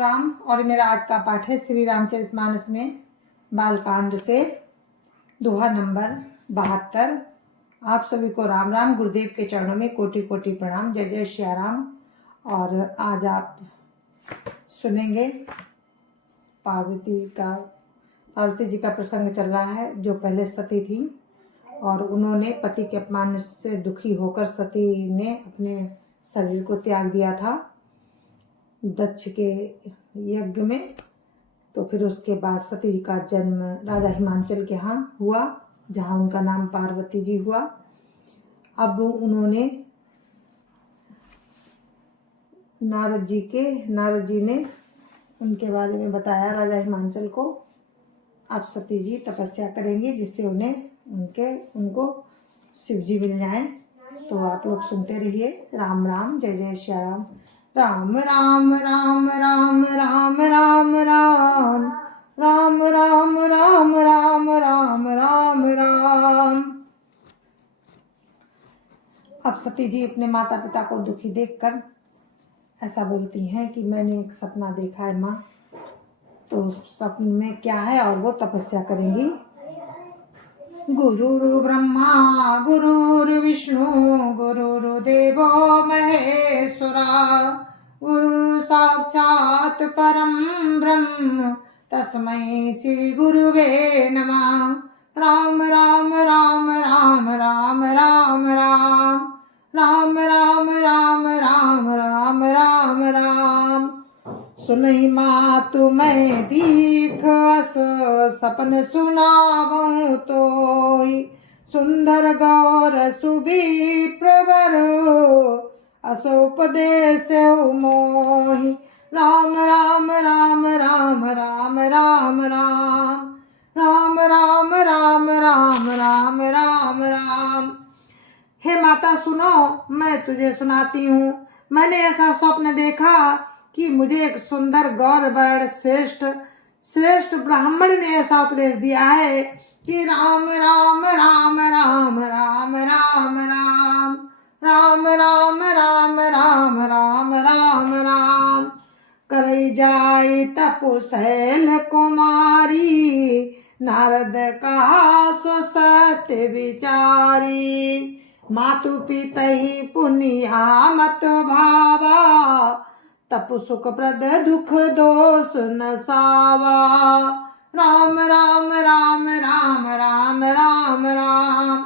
राम। और मेरा आज का पाठ है श्री रामचरितमानस में बालकांड से दोहा नंबर 72। आप सभी को राम राम। गुरुदेव के चरणों में कोटि कोटि प्रणाम। जय जय श्री राम। और आज आप सुनेंगे पार्वती जी का प्रसंग चल रहा है, जो पहले सती थी और उन्होंने पति के अपमान से दुखी होकर सती ने अपने शरीर को त्याग दिया था दक्ष के यज्ञ में। तो फिर उसके बाद सती जी का जन्म राजा हिमांचल के यहाँ हुआ, जहाँ उनका नाम पार्वती जी हुआ। अब उन्होंने नारद जी ने उनके बारे में बताया राजा हिमांचल को। अब सती जी तपस्या करेंगी जिससे उनको शिव जी मिल जाएं। तो आप लोग सुनते रहिए। राम राम। जय जय श्री राम। राम राम राम राम राम राम राम राम राम राम राम राम राम राम। अब सती जी अपने माता पिता को दुखी देखकर ऐसा बोलती हैं कि मैंने एक सपना देखा है माँ। तो सपने में क्या है और वो तपस्या करेंगी। गुरुर् ब्रह्मा गुरुर्विष्णु गुरुर्देवो महेश्वरा गुरुर् साक्षात् परं ब्रह्म तस्मै श्री गुरुवे नमः। राम राम राम राम राम राम राम राम राम राम राम राम राम राम। सुनहि मातु मैं दीख अस सपन सुनावऊँ तोहि सुंदर गौर सुबी प्रवर अस उपदेश मोहि। राम राम राम राम राम राम राम राम राम राम राम राम राम राम। हे माता सुनो, मैं तुझे सुनाती हूँ। मैंने ऐसा स्वप्न देखा कि मुझे एक सुंदर गौर वर्ण श्रेष्ठ ब्राह्मण ने ऐसा उपदेश दिया है कि राम राम राम राम राम राम राम राम राम राम राम राम राम राम। करई जाय तपशैल कुमारी नारद कहा सो सत्य विचारी। मातु पितहि पुनिया मत भावा तप सुख प्रद दुख दोष न सावा। राम राम राम राम राम राम राम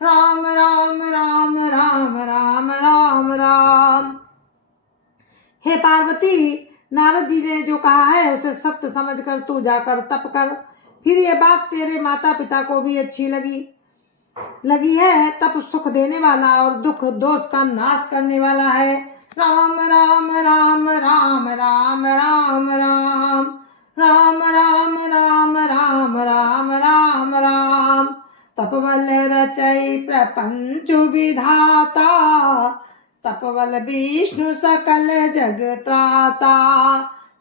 राम राम राम राम राम राम राम। हे पार्वती, नारद जी ने जो कहा है उसे सत्य समझकर तू जाकर तप कर। फिर ये बात तेरे माता पिता को भी अच्छी लगी है। तप सुख देने वाला और दुख दोष का नाश करने वाला है। राम राम राम राम राम राम राम राम राम राम राम राम राम राम। तपबल रचई प्रपंच विधाता तपबल विष्णु सकल जग त्राता।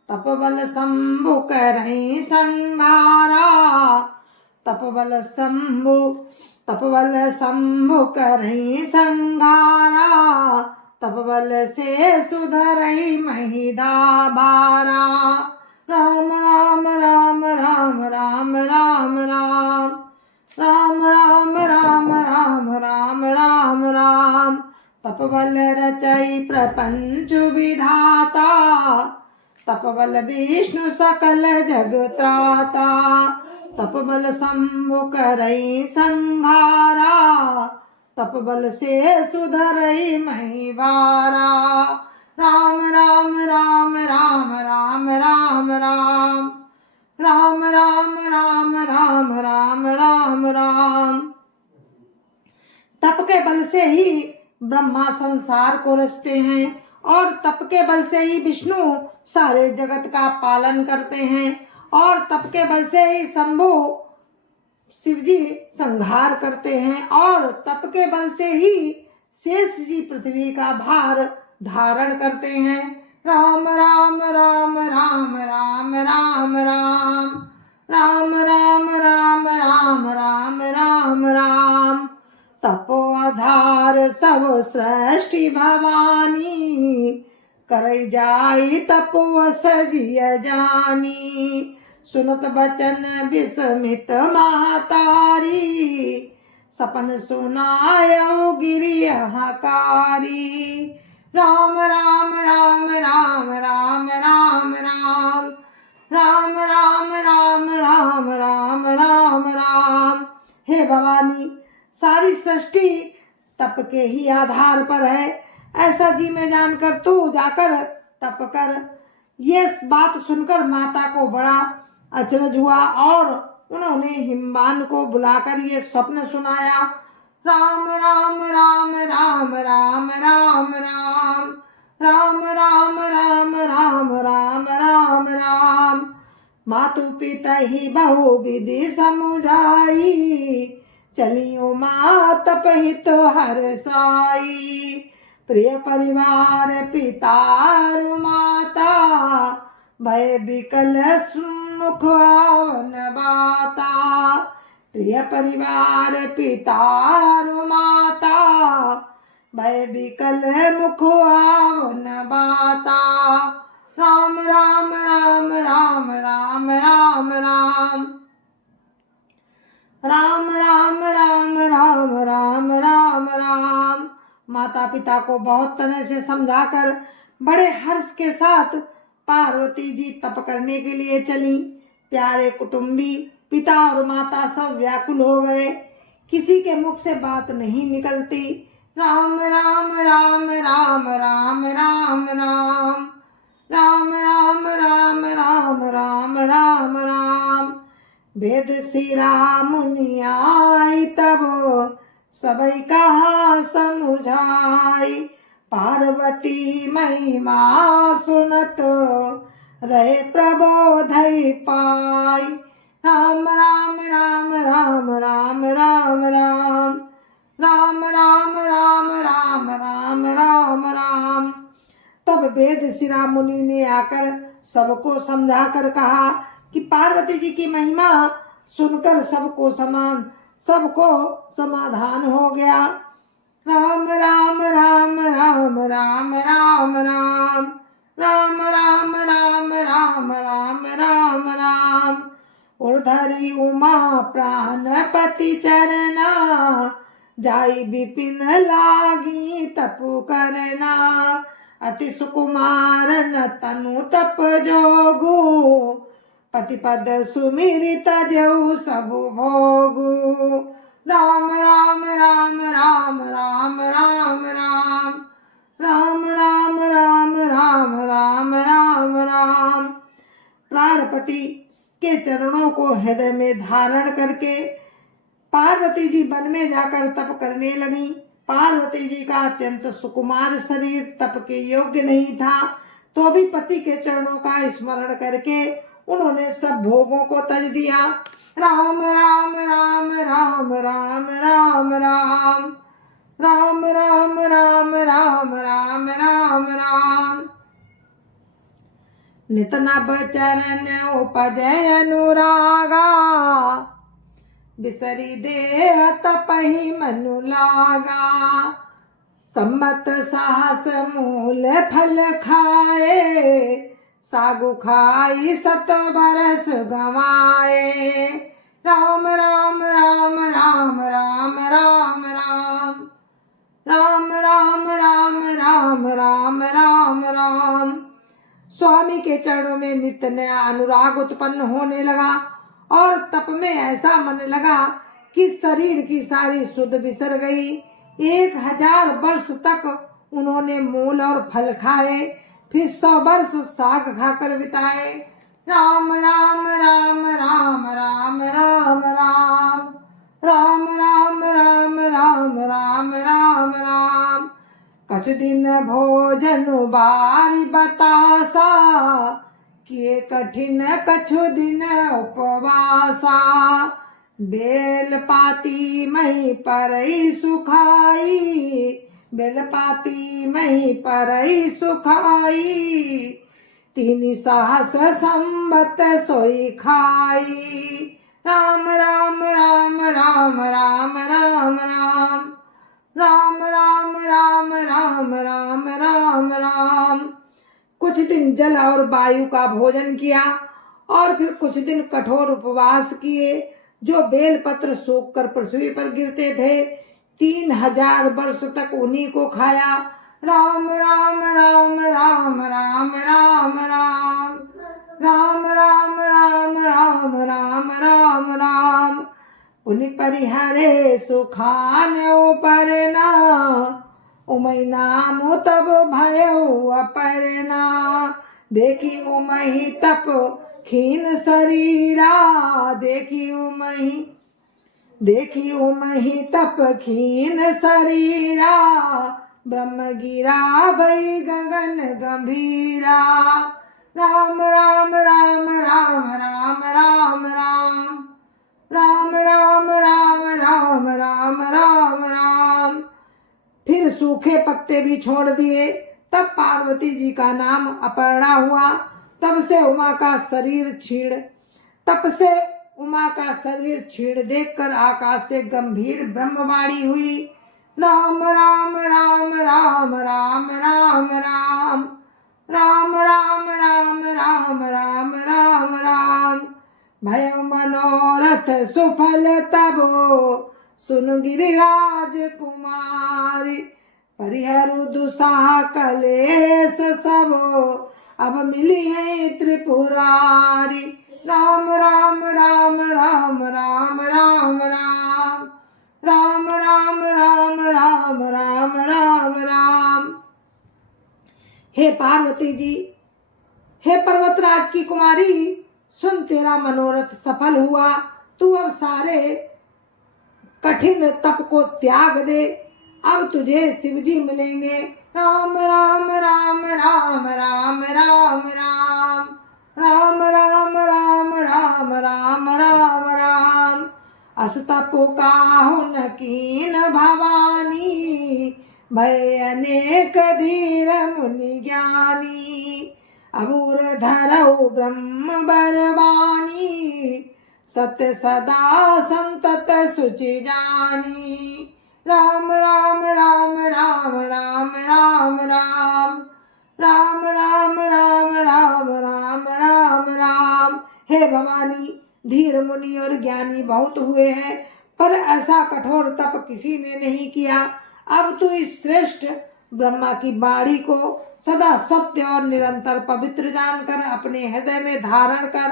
तपबल शंभु करहि संहारा तपबल शंभु करहि संहारा। तपबल से सुधरई महिधा भारा। राम राम राम राम राम राम राम राम राम राम राम राम राम राम। तपबल रचई प्रपंच विधाता तपबल विष्णु सकल जग त्राता। तपबल शंभु करई संहारा तपबल से सुधरई महिवारा। राम राम राम राम राम राम राम राम राम राम राम राम राम राम। तप के बल से ही ब्रह्मा संसार को रचते हैं और तप के बल से ही विष्णु सारे जगत का पालन करते हैं और तप के बल से ही शंभु शिव जी संहार करते हैं और तप के बल से ही शेष जी पृथ्वी का भार धारण करते हैं। राम राम राम राम राम राम राम राम राम राम राम राम राम राम। तपो आधार सब सृष्टि भवानी करई जाई तपोस जिय जानी। सुनत बचन विस्मित महतारी, सपन सुनायो गिरि हकारी। राम राम राम राम राम राम राम राम राम राम राम राम राम राम। हे भवानी, सारी सृष्टि तप के ही आधार पर है, ऐसा जी में जानकर तू जाकर तप कर। ये बात सुनकर माता को बड़ा अचरज हुआ और उन्होंने हिमवान को बुलाकर ये स्वप्न सुनाया। राम राम राम राम राम राम राम राम राम राम राम राम राम राम। मातु पिता ही बहु विधि समुझाई, चलियो माँ तप हित हर साई। प्रिय परिवार पिता माता, भय विकल मुख आवन बाता। प्रिय परिवार पिता माता, भय विकल मुख आवन बाता। राम राम राम राम राम राम राम राम राम राम राम राम राम राम। माता पिता को बहुत तरह से समझाकर बड़े हर्ष के साथ पार्वती जी तप करने के लिए चली। प्यारे कुटुंबी पिता और माता सब व्याकुल हो गए, किसी के मुख से बात नहीं निकलती। राम राम राम राम राम राम राम राम राम राम राम राम राम राम। वेद सिरा मुनि आई, तब सबई कहा समुझाई। पार्वती महिमा सुनत, रहे प्रबोधई पाई। राम राम राम राम राम राम राम राम राम राम राम राम राम राम। तब वेद सिरा मुनि ने आकर सबको समझाकर कहा कि पार्वती जी की महिमा सुनकर सबको समाधान हो गया। राम राम राम राम राम राम राम राम राम राम राम राम राम राम। उर्धरी उमा प्राणपति चरना, जाई विपिन लागी तपु करना। अति सुकुमार न तनु तप जोगु, पति पद सुमिरित जऊ सबु भोगु। राम राम राम राम राम राम राम राम राम राम राम राम राम राम। प्राणपति के चरणों को हृदय में धारण करके पार्वती जी वन में जाकर तप करने लगी। पार्वती जी का अत्यंत सुकुमार शरीर तप के योग्य नहीं था, तो भी पति के चरणों का स्मरण करके उन्होंने सब भोगों को तज दिया। राम राम राम राम राम राम राम राम राम राम राम राम राम राम। नित नभ चरण उपजय अनुरागा, बिसरी देह तपहि मनु लागा। सम्मत साहस मूल फल खाए, सागु खाई सत बरस गवाए। राम राम राम राम राम राम राम राम राम राम राम राम राम राम। स्वामी के चरणों में नित्य नया अनुराग उत्पन्न होने लगा और तप में ऐसा मन लगा कि शरीर की सारी सुध बिसर गई। 1000 वर्ष तक उन्होंने मूल और फल खाए, फिर 100 वर्ष साग खाकर बिताए। राम राम राम राम राम राम राम राम राम राम राम राम राम राम। कछु दिन भोजन बारी बतासा, किए कठिन कछु दिन उपवासा। बेल पाती मही परई सुखाई, बेल पाती मही परई सुखाई। 3 सहस संवत सोई खाई। राम राम राम राम राम राम राम राम राम राम राम राम राम राम। कुछ दिन जल और वायु का भोजन किया और फिर कुछ दिन कठोर उपवास किए, जो बेलपत्र सूख कर पृथ्वी पर गिरते थे। 3000 वर्ष तक उन्हीं को खाया। राम राम राम राम राम राम राम राम राम राम राम राम राम राम। पुनि परिहरे सुखान उपरना, उमई नाम तब भयो अपरना। देखी उमई तप खीन शरीरा, देखी उमहि तप खीन शरीरा। ब्रह्म गिरा भई गगन गंभीरा। राम राम राम राम राम राम राम राम राम राम राम राम राम राम। फिर सूखे पत्ते भी छोड़ दिए। तब पार्वती जी का नाम अपर्णा हुआ। तब से उमा का शरीर छीड़ देखकर आकाश से गंभीर ब्रह्मवाणी हुई। राम राम राम राम राम राम राम राम राम राम राम राम राम राम। भय मनोरथ सुफल तबो, सुन गिरिराज कुमारी। परिहरु दुसाह कलेश सबो, अब मिली है त्रिपुरारी। राम राम राम राम राम राम राम राम राम राम राम राम राम राम। हे पार्वती जी, हे पर्वतराज की कुमारी, सुन तेरा मनोरथ सफल हुआ। तू अब सारे कठिन तप को त्याग दे, अब तुझे शिवजी मिलेंगे। राम राम राम राम राम राम राम राम राम राम राम राम राम राम। अस्तपो काहु न कीन भवानी, भय अनेक धीर मुनि ज्ञानी। अबूर धरऊ ब्रह्म बरवानी, सत्य सदा संतत सुचि जानी। राम राम राम राम राम राम राम राम राम राम राम राम राम राम। हे भवानी, धीर मुनि और ज्ञानी बहुत हुए हैं, पर ऐसा कठोर तप किसी ने नहीं किया। अब तू इस श्रेष्ठ ब्रह्मा की वाणी को सदा सत्य और निरंतर पवित्र जानकर अपने हृदय में धारण कर।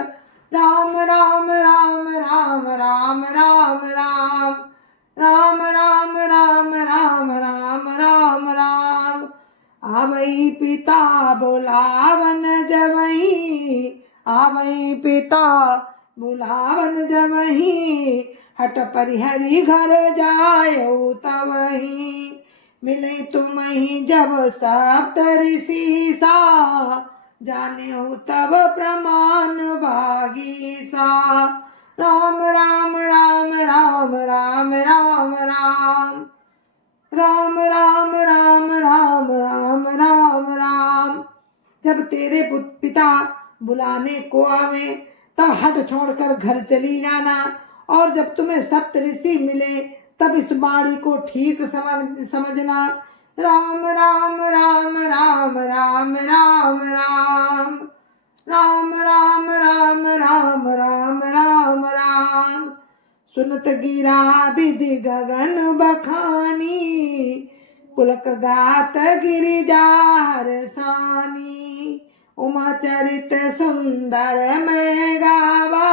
राम राम राम राम राम राम राम राम राम राम राम राम राम राम। आवई पिता बुलावन जबहि, आवई पिता बुलावन जबहि। हट परिहरि घर जायऊ तबहि, मिले तुम्हि जब सप्त ऋषि सा। जाने हो तब प्रमाण भागी सा। राम राम राम राम राम राम राम राम राम राम राम राम राम राम। जब तेरे पिता बुलाने को आवे, तब हट छोड़कर घर चली जाना, और जब तुम्हें सप्त ऋषि मिले तब इस वाणी को ठीक समझना। राम राम राम राम राम राम राम राम राम राम राम राम राम राम। सुनत गिरा विधि गगन बखानी, पुलक गात गिरिजार सानी। उमा चरित सुंदर में गावा,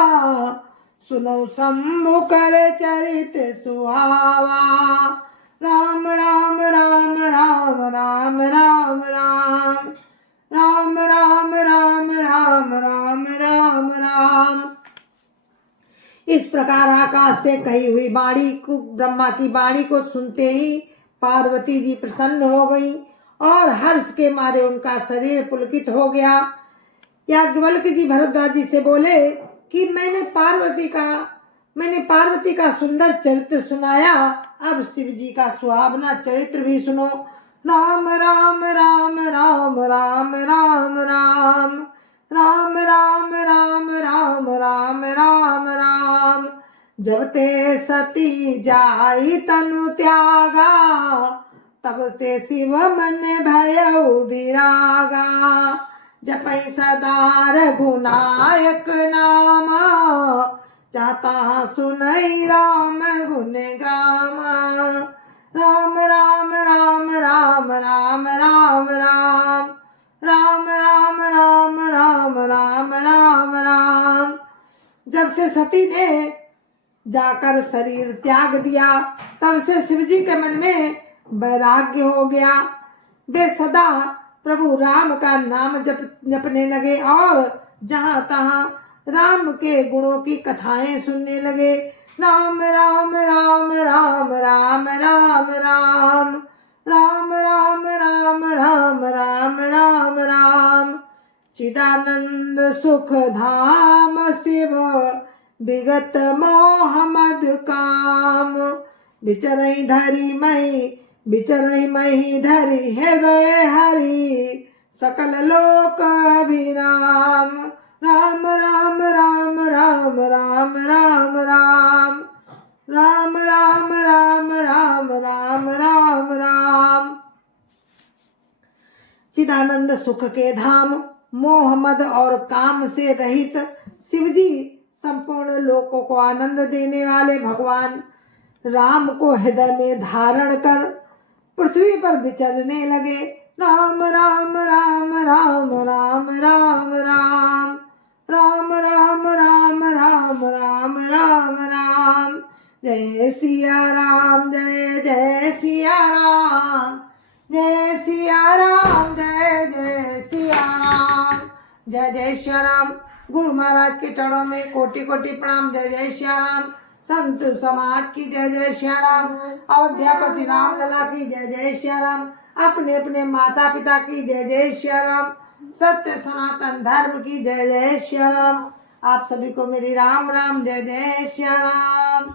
सुनो शंभु कर चरित सुहावा। राम राम राम राम राम राम राम राम राम राम राम राम राम राम। इस प्रकार आकाश से कही हुई वाणी को, ब्रह्मा की वाणी को सुनते ही पार्वती जी प्रसन्न हो गई और हर्ष के मारे उनका शरीर पुलकित हो गया। याज्ञवल्क्य जी भरद्वाज जी से बोले कि मैंने पार्वती का सुंदर चरित्र सुनाया, अब शिव जी का सुहावना चरित्र भी सुनो। राम राम राम राम राम राम राम राम राम राम राम राम राम राम। जब ते सती जाई तनु त्यागा, तब ते शिव मन भयउ विरागा। जपई सदा रघुनायक नामा, चाहता सुनई राम गुण गामा। राम राम राम राम राम राम राम राम राम राम राम राम राम राम। जब से सती ने जाकर शरीर त्याग दिया, तब से शिव जी के मन में वैराग्य हो गया। वे सदा प्रभु राम का नाम जपने लगे और जहाँ तहाँ राम के गुणों की कथाएं सुनने लगे। राम राम राम राम राम राम राम राम राम राम राम राम राम राम। चिदानंद सुख धाम शिव विगत मोह मद काम, बिचरई मही धरी हृदय हरि, सकल लोक अभिराम। राम राम राम राम राम राम राम राम राम राम राम राम राम राम। चिदानंद सुख के धाम, मोह मद और काम से रहित शिवजी संपूर्ण लोकों को आनंद देने वाले भगवान राम को हृदय में धारण कर पृथ्वी पर विचरने लगे। राम राम राम राम राम राम राम राम राम राम राम राम राम राम। जय सिया राम, जय जय सिया राम, जय सिया राम, जय जय सिया राम, जय जय सिया राम। गुरु महाराज के चरणों में कोटि कोटि प्रणाम। जय जय सिया राम। संत समाज की जय जय सिया राम। अयोध्यापति राम लला की जय जय सिया राम। अपने अपने माता पिता की जय जय सिया राम। सत्य सनातन धर्म की जय जय सिया राम। आप सभी को मेरी राम राम, जय जय सिया राम।